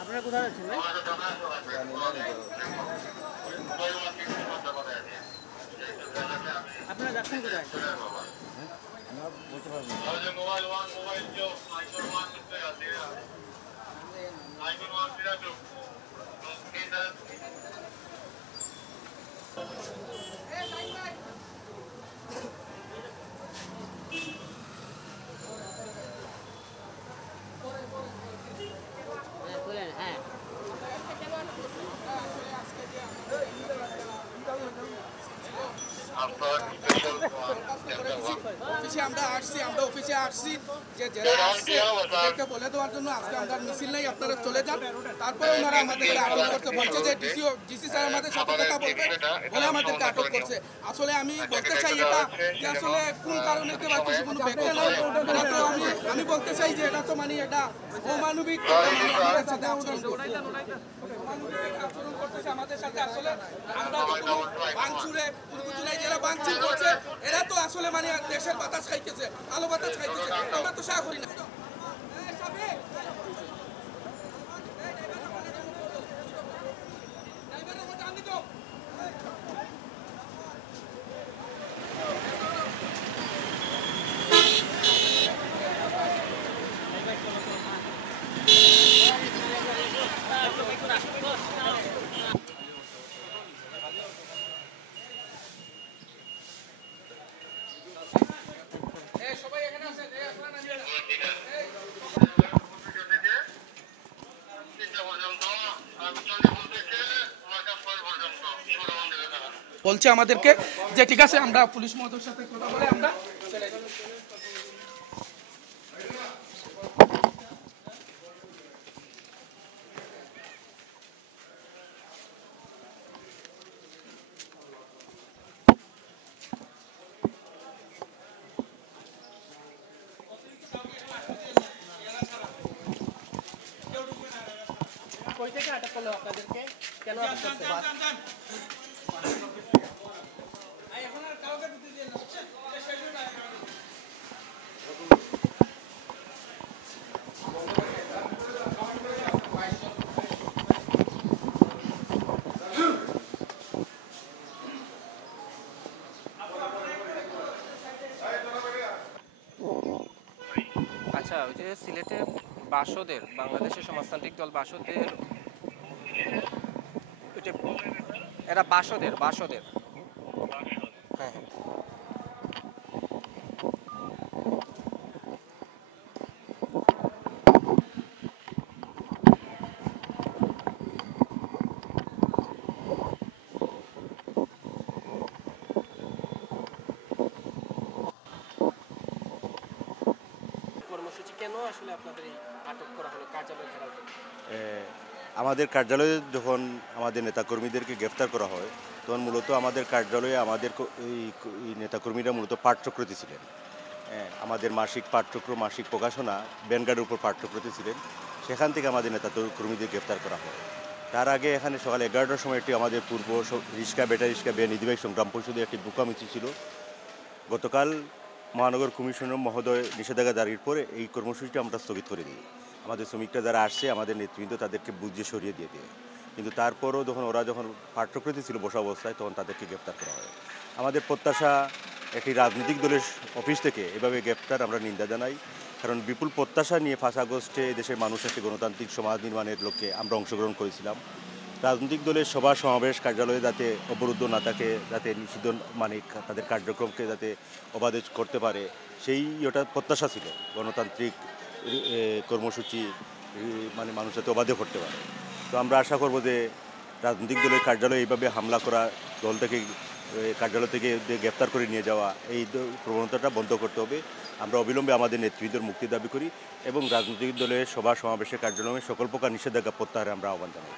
আপনারা কোথায় আছেন ভাই? আপনারা যাচ্ছেন কোথায়? বলতে পারবো হ্যাঁ অফিসে আমরা আসছি যে যারা আসছে তাদেরকে বলে দেওয়ার জন্য আজকে আমরা মিছিল নেই, আপনারা চলে যান। তারপরে ওনারা আমাদেরকে আটক করছে, বলছে যে ডিসি স্যার আমাদের সাথে কথা বলবেন বলে আমাদেরকে আটক করছে। আসলে আমি বলতে চাই এটা যে আসলে কোন কারণে বা কিছু কোনো ব্যাখ্যা নাই। আমি বলতে চাই যে এটা তো মানে এটা অমানবিক আমাদের সাথে আচরণ করতেছে আমাদের সাথে। আসলে আমরা তো কোনো ভাঙচুরে যারা ভাঙচুর করছে এরা তো আসলে মানে দেশের বাতাস খাইতেছে, আলো বাতাস খাইতেছে, আমরা তো সাহা করি না। বলছে আমাদেরকে যে ঠিক আছে আমরা পুলিশ মহোদয়ের সাথে কথা বলে আমরা চলে যাব। কই থেকে আটক করলো আপনাদেরকে? কেন আটক করছে? আচ্ছা, ওই যে সিলেটে বাসদের বাংলাদেশের সমাজতান্ত্রিক দল বাসদের ওইটা এরা বাসদের হ্যাঁ হ্যাঁ কর্মসূচি কেন আসলে আপনাদের এই আটক করা হলো কার্যালয় ঘেরাও করে? আমাদের কার্যালয়ে যখন আমাদের নেতাকর্মীদেরকে গ্রেফতার করা হয় তখন মূলত আমাদের কার্যালয়ে আমাদের এই নেতাকর্মীরা মূলত পাঠচক্রতে ছিলেন। আমাদের মাসিক পাঠচক্র মাসিক প্রকাশনা ব্যানগার্ডের উপর পাঠচক্রতে ছিলেন। সেখান থেকে আমাদের নেতাকর্মীদের গ্রেফতার করা হয়। তার আগে এখানে সকাল 11টার সময় একটি আমাদের পূর্ব রিক্সা ব্যাটারি রিক্সা ব্যয় নিধিবাহী সংগ্রাম পরিষদের একটি বুকা মিছিল ছিল। গতকাল মহানগর কমিশনার মহোদয় নিষেধাজ্ঞা জারির পরে এই কর্মসূচিটা আমরা স্থগিত করে দিই। আমাদের শ্রমিকরা যারা আসছে আমাদের নেতৃবৃন্দ তাদেরকে বুঝিয়ে সরিয়ে দিয়ে দেয়। কিন্তু তারপরও ওরা যখন পাঠচক্রতে ছিল বসা অবস্থায় তখন তাদেরকে গ্রেপ্তার করা হয়। আমাদের প্রত্যাশা একটি রাজনৈতিক দলের অফিস থেকে এভাবে গ্রেপ্তার আমরা নিন্দা জানাই। কারণ বিপুল প্রত্যাশা নিয়ে 5 আগস্টে দেশের মানুষ একটি গণতান্ত্রিক সমাজ নির্মাণের লক্ষ্যে আমরা অংশগ্রহণ করেছিলাম। রাজনৈতিক দলের সভা সমাবেশ কার্যালয়ে যাতে অবরুদ্ধ না থাকে, যাতে নিষিদ্ধ মানে তাদের কার্যক্রমকে যাতে অবাধে করতে পারে সেই ওটা প্রত্যাশা ছিল। গণতান্ত্রিক কর্মসূচি মানে মানুষ যাতে অবাধে করতে পারে। তো আমরা আশা করব যে রাজনৈতিক দলের কার্যালয়ে এইভাবে হামলা করা, দলটাকে কার্যালয় থেকে গ্রেপ্তার করে নিয়ে যাওয়া এই প্রবণতাটা বন্ধ করতে হবে। আমরা অবিলম্বে আমাদের নেতৃত্বের মুক্তি দাবি করি এবং রাজনৈতিক দলের সভা সমাবেশের কার্যক্রমে সকল প্রকার নিষেধাজ্ঞা প্রত্যাহারে আমরা আহ্বান জানাই।